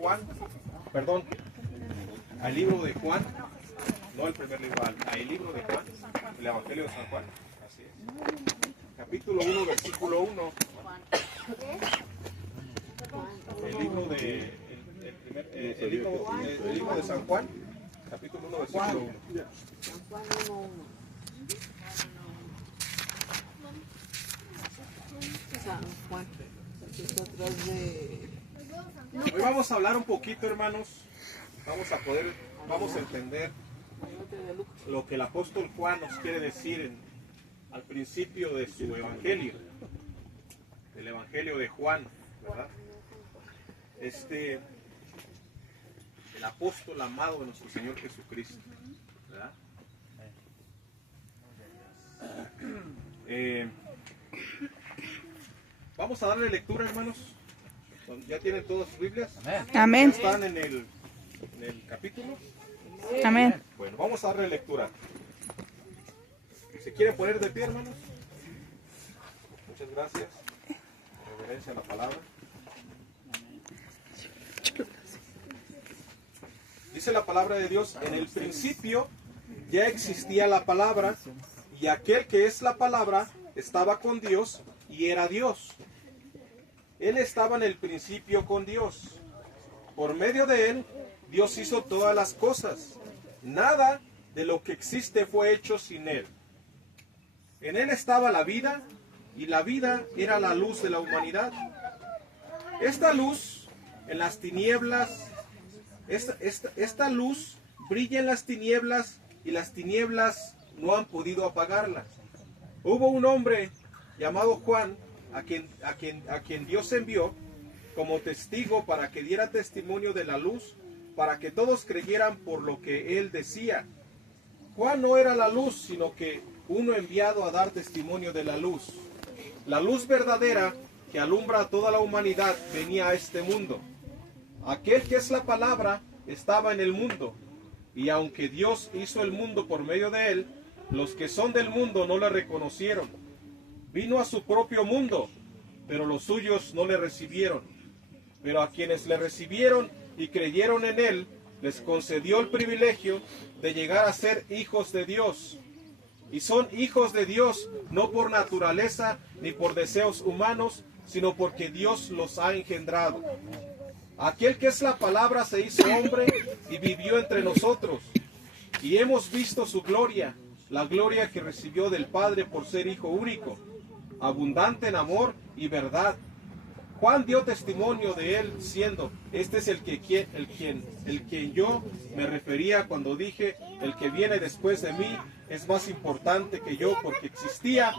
Juan, perdón, al libro de Juan, no el primer libro, al libro de Juan, el Evangelio de San Juan, así es. Capítulo 1, versículo 1. El libro de San Juan, capítulo 1, versículo 1. San Juan, está atrás de... Hoy vamos a hablar un poquito, hermanos. Vamos a entender lo que el apóstol Juan nos quiere decir al principio de su evangelio, del evangelio de Juan, ¿verdad? El apóstol amado de nuestro Señor Jesucristo, ¿verdad? Vamos a darle lectura, hermanos. ¿Ya tienen todas sus Biblias? Amén. ¿Ya están en el capítulo? Amén. Bueno, vamos a darle lectura. ¿Se quieren poner de pie, hermanos? Muchas gracias. Reverencia a la palabra. Dice la palabra de Dios: en el principio ya existía la palabra, y aquel que es la palabra estaba con Dios y era Dios. Él estaba en el principio con Dios. Por medio de él, Dios hizo todas las cosas. Nada de lo que existe fue hecho sin él. En él estaba la vida, y la vida era la luz de la humanidad. Esta luz en las tinieblas, esta luz brilla en las tinieblas, y las tinieblas no han podido apagarla. Hubo un hombre llamado Juan, a quien Dios envió como testigo para que diera testimonio de la luz, para que todos creyeran por lo que él decía. Juan no era la luz, sino que uno enviado a dar testimonio de la luz. La luz verdadera que alumbra a toda la humanidad venía a este mundo. Aquel que es la palabra estaba en el mundo, y aunque Dios hizo el mundo por medio de él, los que son del mundo no le reconocieron. Vino a su propio mundo, pero los suyos no le recibieron. Pero a quienes le recibieron y creyeron en él, les concedió el privilegio de llegar a ser hijos de Dios. Y son hijos de Dios no por naturaleza ni por deseos humanos, sino porque Dios los ha engendrado. Aquel que es la palabra se hizo hombre y vivió entre nosotros. Y hemos visto su gloria, la gloria que recibió del Padre por ser hijo único, abundante en amor y verdad. Juan dio testimonio de él diciendo: este es el quien yo me refería cuando dije: el que viene después de mí es más importante que yo, porque existía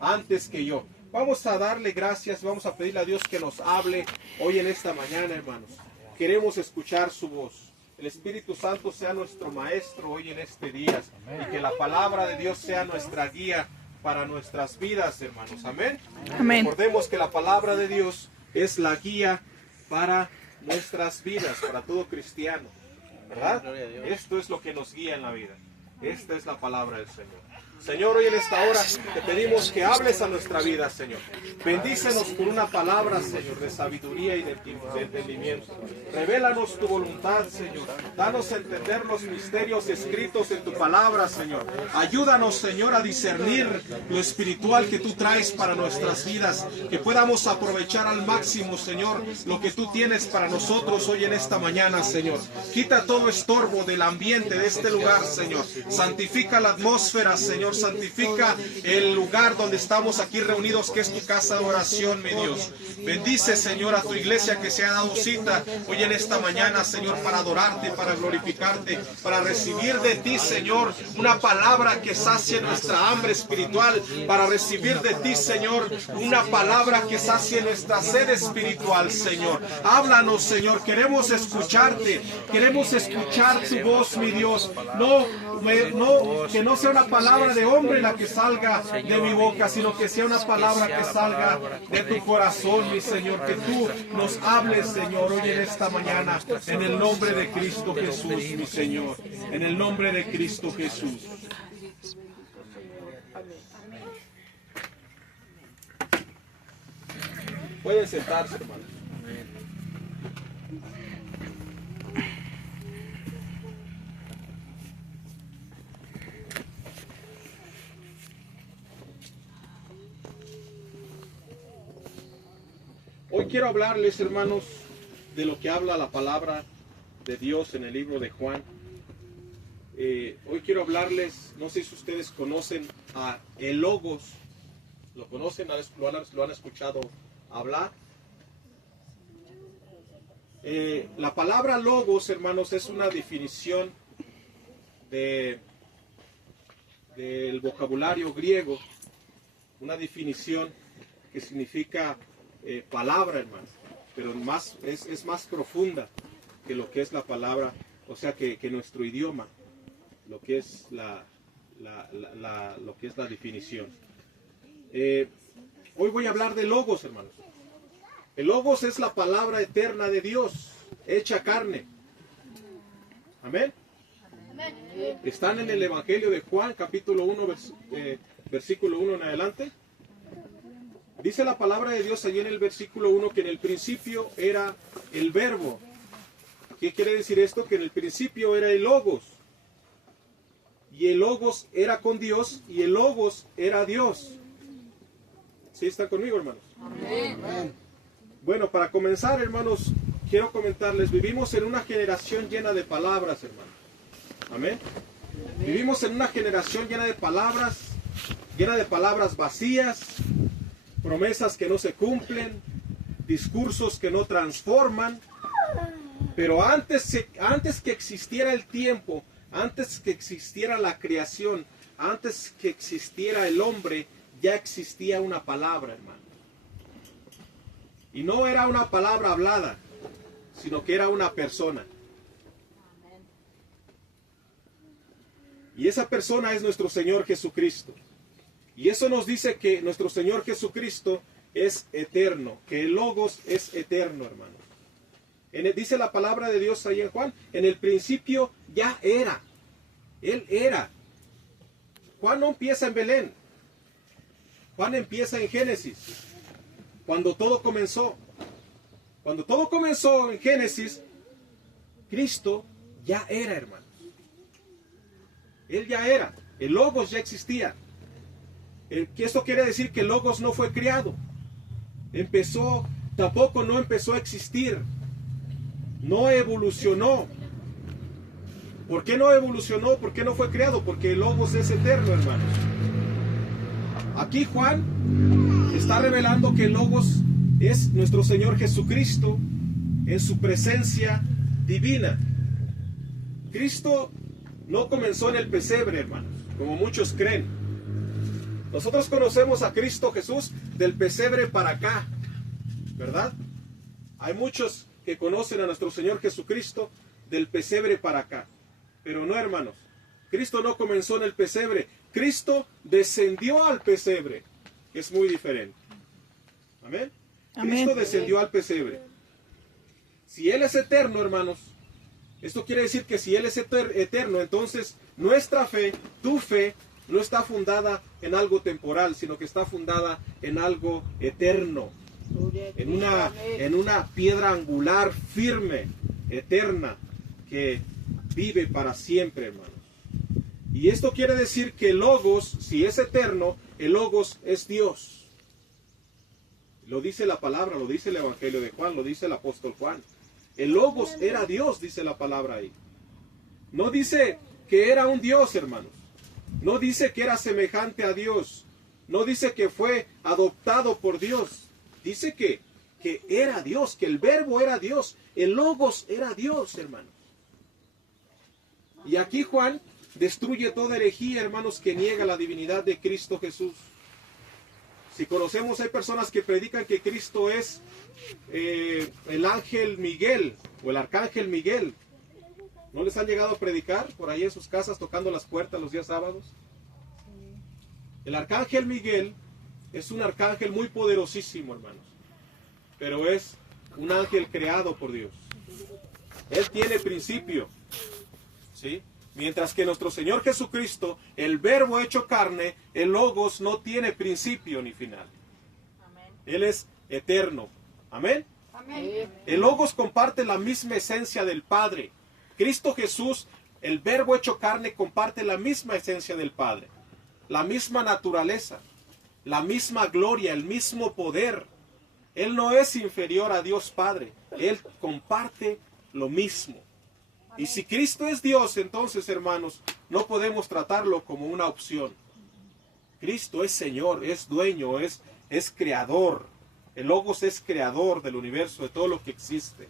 antes que yo. Vamos a darle gracias, vamos a pedirle a Dios que nos hable hoy en esta mañana, hermanos. Queremos escuchar su voz. El Espíritu Santo sea nuestro maestro hoy en este día, y que la palabra de Dios sea nuestra guía para nuestras vidas, hermanos. Amén. Amén. Recordemos que la palabra de Dios es la guía para nuestras vidas, para todo cristiano, ¿verdad? Esto es lo que nos guía en la vida. Esta es la palabra del Señor. Señor, hoy en esta hora te pedimos que hables a nuestra vida, Señor. Bendícenos con una palabra, Señor, de sabiduría y de entendimiento. Revélanos tu voluntad, Señor. Danos a entender los misterios escritos en tu palabra, Señor. Ayúdanos, Señor, a discernir lo espiritual que tú traes para nuestras vidas. Que podamos aprovechar al máximo, Señor, lo que tú tienes para nosotros hoy en esta mañana, Señor. Quita todo estorbo del ambiente de este lugar, Señor. Santifica la atmósfera, Señor. Santifica el lugar donde estamos aquí reunidos, que es tu casa de oración, mi Dios. Bendice, Señor, a tu iglesia que se ha dado cita hoy en esta mañana, Señor, para adorarte, para glorificarte, para recibir de ti, Señor, una palabra que sacie nuestra hambre espiritual, para recibir de ti, Señor, una palabra que sacie nuestra sed espiritual, Señor. Háblanos, Señor, queremos escucharte, queremos escuchar tu voz, mi Dios. Que no sea una palabra de hombre la que salga de mi boca, sino que sea una palabra que salga de tu corazón, mi Señor. Que tú nos hables, Señor, hoy en esta mañana, en el nombre de Cristo Jesús, mi Señor. En el nombre de Cristo Jesús. Pueden sentarse, hermanos. quiero hablarles, hermanos, de lo que habla la palabra de Dios en el libro de Juan. Hoy quiero hablarles, no sé si ustedes conocen a el Logos. ¿Lo conocen? ¿Lo han escuchado hablar? La palabra Logos, hermanos, es una definición del vocabulario griego, una definición que significa palabra, hermanos, pero es más profunda que lo que es la palabra, o sea, que nuestro idioma, lo que es lo que es la definición. Hoy voy a hablar de Logos, hermanos. El Logos es la palabra eterna de Dios, hecha carne. Amén. Están en el Evangelio de Juan, capítulo 1, versículo 1 en adelante. Dice la palabra de Dios allí en el versículo 1 que en el principio era el Verbo. ¿Qué quiere decir esto? Que en el principio era el Logos. Y el Logos era con Dios y el Logos era Dios. ¿Sí están conmigo, hermanos? Amén. Bueno, para comenzar, hermanos, quiero comentarles, vivimos en una generación llena de palabras, hermanos. Amén. Vivimos en una generación llena de palabras vacías, promesas que no se cumplen, discursos que no transforman. Pero antes que existiera el tiempo, antes que existiera la creación, antes que existiera el hombre, ya existía una palabra, hermano. Y no era una palabra hablada, sino que era una persona. Y esa persona es nuestro Señor Jesucristo. Y eso nos dice que nuestro Señor Jesucristo es eterno, que el Logos es eterno, hermano. Dice la palabra de Dios ahí en Juan, en el principio ya era. Él era. Juan no empieza en Belén. Juan empieza en Génesis. Cuando todo comenzó. Cuando todo comenzó en Génesis, Cristo ya era, hermanos. Él ya era. El Logos ya existía. Esto quiere decir que el Logos no fue criado. Tampoco no empezó a existir. No evolucionó. ¿Por qué no evolucionó? ¿Por qué no fue creado? Porque el Logos es eterno, hermanos. Aquí Juan está revelando que el Logos es nuestro Señor Jesucristo en su presencia divina. Cristo no comenzó en el pesebre, hermanos, como muchos creen. Nosotros conocemos a Cristo Jesús del pesebre para acá, ¿verdad? Hay muchos que conocen a nuestro Señor Jesucristo del pesebre para acá. Pero no, hermanos. Cristo no comenzó en el pesebre. Cristo descendió al pesebre. Es muy diferente. Amén. Cristo descendió al pesebre. Si Él es eterno, hermanos, esto quiere decir que si Él es eterno, entonces nuestra fe, tu fe, no está fundada en algo temporal, sino que está fundada en algo eterno. En una piedra angular firme, eterna, que vive para siempre, hermanos. Y esto quiere decir que el Logos, si es eterno, el Logos es Dios. Lo dice la palabra, lo dice el Evangelio de Juan, lo dice el apóstol Juan. El Logos era Dios, dice la palabra ahí. No dice que era un Dios, hermanos. No dice que era semejante a Dios. No dice que fue adoptado por Dios. Dice que era Dios, que el Verbo era Dios. El Logos era Dios, hermanos. Y aquí Juan destruye toda herejía, hermanos, que niega la divinidad de Cristo Jesús. Si conocemos, hay personas que predican que Cristo es el ángel Miguel o el arcángel Miguel. ¿No les han llegado a predicar por ahí en sus casas tocando las puertas los días sábados? El arcángel Miguel es un arcángel muy poderosísimo, hermanos. Pero es un ángel creado por Dios. Él tiene principio. ¿Sí? Mientras que nuestro Señor Jesucristo, el Verbo hecho carne, el Logos, no tiene principio ni final. Amén. Él es eterno. Amén. Amén. El Logos comparte la misma esencia del Padre. Cristo Jesús, el Verbo hecho carne, comparte la misma esencia del Padre. La misma naturaleza, la misma gloria, el mismo poder. Él no es inferior a Dios Padre. Él comparte lo mismo. Y si Cristo es Dios, entonces, hermanos, no podemos tratarlo como una opción. Cristo es Señor, es dueño, es creador. El Logos es creador del universo, de todo lo que existe.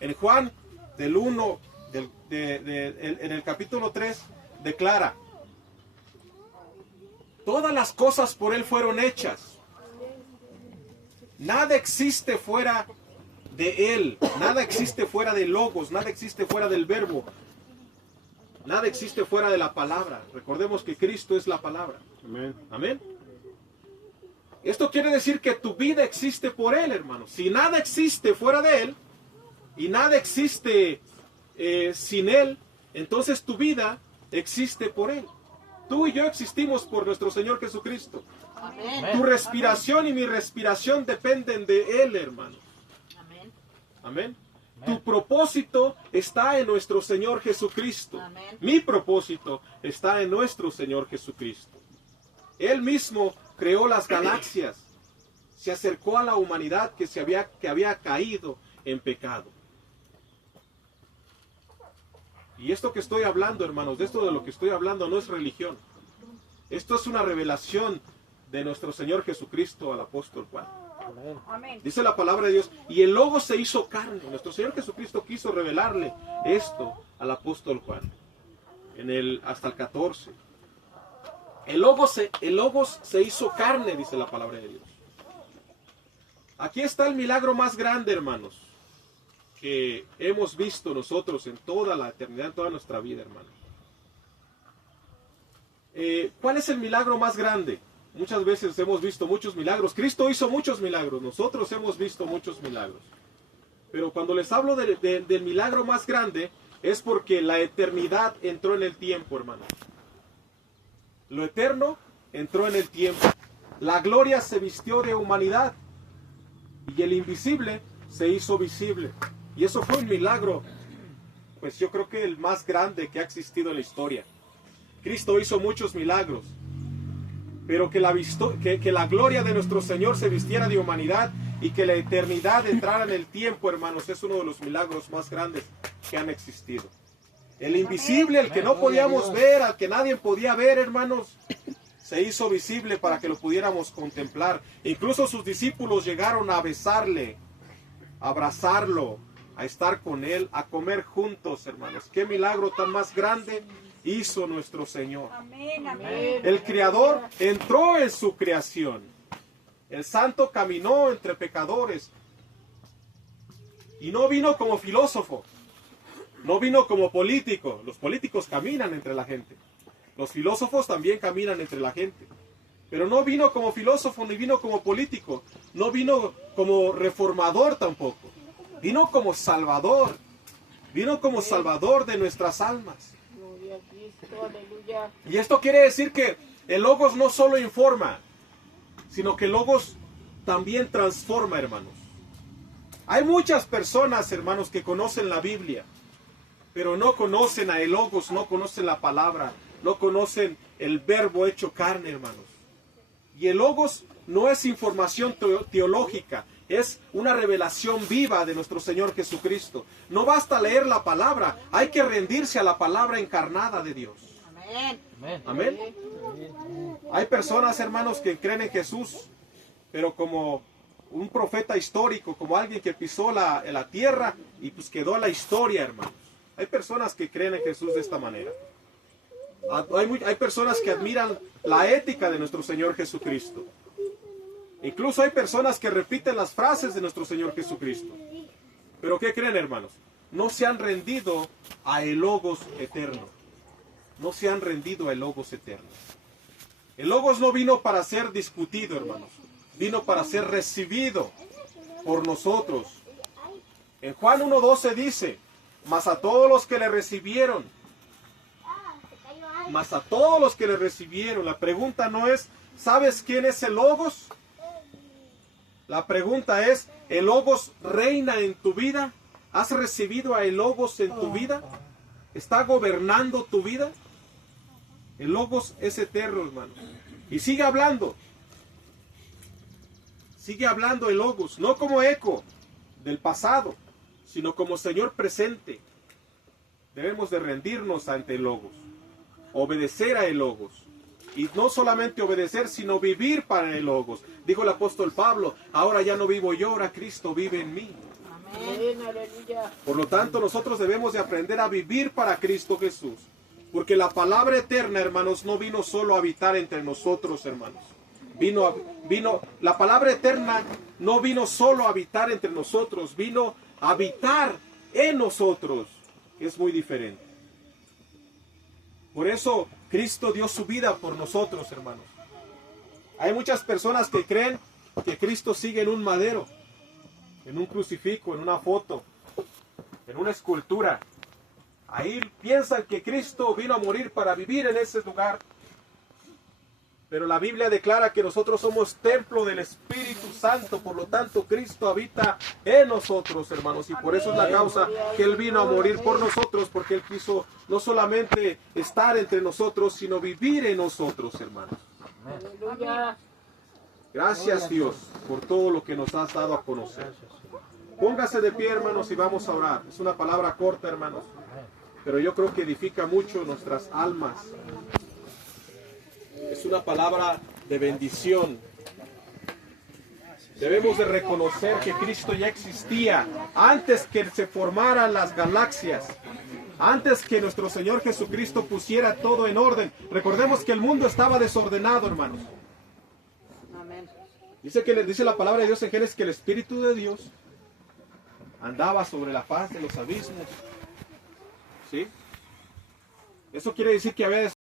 En Juan, del 1, en el capítulo 3, declara: todas las cosas por Él fueron hechas. Nada existe fuera de Él, nada existe fuera del Logos, nada existe fuera del Verbo, nada existe fuera de la palabra. Recordemos que Cristo es la palabra. Amén. Amén. Esto quiere decir que tu vida existe por Él, hermano. Si nada existe fuera de Él y nada existe sin Él, entonces tu vida existe por Él. Tú y yo existimos por nuestro Señor Jesucristo. Amén. Tu respiración y mi respiración dependen de Él, hermano. Amén. Amén. Tu propósito está en nuestro Señor Jesucristo. Amén. Mi propósito está en nuestro Señor Jesucristo. Él mismo creó las galaxias. Se acercó a la humanidad que había caído en pecado. Y esto que estoy hablando, hermanos, de esto de lo que estoy hablando no es religión. Esto es una revelación de nuestro Señor Jesucristo al apóstol Juan. Amén. Dice la palabra de Dios, y el Logos se hizo carne. Nuestro Señor Jesucristo quiso revelarle esto al apóstol Juan. Hasta el 14. El Logos se hizo carne, dice la palabra de Dios. Aquí está el milagro más grande, hermanos, que hemos visto nosotros en toda la eternidad, en toda nuestra vida, hermanos. ¿Cuál es el milagro más grande? Muchas veces hemos visto muchos milagros. Cristo hizo muchos milagros. Nosotros hemos visto muchos milagros. Pero cuando les hablo del milagro más grande, es porque la eternidad entró en el tiempo, hermanos. Lo eterno entró en el tiempo. La gloria se vistió de humanidad. Y el invisible se hizo visible. Y eso fue un milagro, pues yo creo que el más grande que ha existido en la historia. Cristo hizo muchos milagros. Pero que la gloria de nuestro Señor se vistiera de humanidad y que la eternidad entrara en el tiempo, hermanos, es uno de los milagros más grandes que han existido. El invisible, el que no podíamos ver, al que nadie podía ver, hermanos, se hizo visible para que lo pudiéramos contemplar. Incluso sus discípulos llegaron a besarle, a abrazarlo, a estar con él, a comer juntos, hermanos. Qué milagro tan más grande hizo nuestro Señor. Amén, amén. El Creador entró en su creación. El Santo caminó entre pecadores. Y no vino como filósofo. No vino como político. Los políticos caminan entre la gente. Los filósofos también caminan entre la gente. Pero no vino como filósofo ni vino como político. No vino como reformador tampoco. Vino como Salvador. Vino como Salvador de nuestras almas. Gloria a Cristo, aleluya. Y esto quiere decir que el Logos no solo informa, sino que el Logos también transforma, hermanos. Hay muchas personas, hermanos, que conocen la Biblia, pero no conocen a el Logos, no conocen la palabra, no conocen el Verbo hecho carne, hermanos. Y el Logos no es información teológica, es una revelación viva de nuestro Señor Jesucristo. No basta leer la palabra, hay que rendirse a la palabra encarnada de Dios. Amén. Amén. Hay personas, hermanos, que creen en Jesús, pero como un profeta histórico, como alguien que pisó la tierra y pues quedó a la historia, hermanos. Hay personas que creen en Jesús de esta manera. Hay personas que admiran la ética de nuestro Señor Jesucristo. Incluso hay personas que repiten las frases de nuestro Señor Jesucristo. Pero ¿qué creen, hermanos? No se han rendido a el Logos eterno. No se han rendido al Logos eterno. El Logos no vino para ser discutido, hermanos. Vino para ser recibido por nosotros. En Juan 1:12 dice, mas a todos los que le recibieron, la pregunta no es, ¿sabes quién es el Logos? La pregunta es, ¿el Logos reina en tu vida? ¿Has recibido a el Logos en tu vida? ¿Está gobernando tu vida? El Logos es eterno, hermanos. Y sigue hablando. Sigue hablando el Logos, no como eco del pasado, sino como Señor presente. Debemos de rendirnos ante el Logos, obedecer a el Logos. Y no solamente obedecer, sino vivir para el Logos. Dijo el apóstol Pablo, ahora ya no vivo yo, ahora Cristo vive en mí. Amén. Aleluya. Por lo tanto, nosotros debemos de aprender a vivir para Cristo Jesús. Porque la palabra eterna, hermanos, no vino solo a habitar entre nosotros, hermanos. La palabra eterna no vino solo a habitar entre nosotros, vino a habitar en nosotros, que es muy diferente. Por eso Cristo dio su vida por nosotros, hermanos. Hay muchas personas que creen que Cristo sigue en un madero, en un crucifijo, en una foto, en una escultura. Ahí piensan que Cristo vino a morir para vivir en ese lugar. Pero la Biblia declara que nosotros somos templo del Espíritu Santo, por lo tanto Cristo habita en nosotros, hermanos, y por eso es la causa que Él vino a morir por nosotros, porque Él quiso no solamente estar entre nosotros, sino vivir en nosotros, hermanos. Aleluya. Gracias, Dios, por todo lo que nos has dado a conocer. Póngase de pie, hermanos, y vamos a orar. Es una palabra corta, hermanos, pero yo creo que edifica mucho nuestras almas. Es una palabra de bendición. Debemos de reconocer que Cristo ya existía antes que se formaran las galaxias, antes que nuestro Señor Jesucristo pusiera todo en orden. Recordemos que el mundo estaba desordenado, hermanos. Amén. Dice la palabra de Dios en Génesis que el Espíritu de Dios andaba sobre la faz de los abismos. ¿Sí? Eso quiere decir que había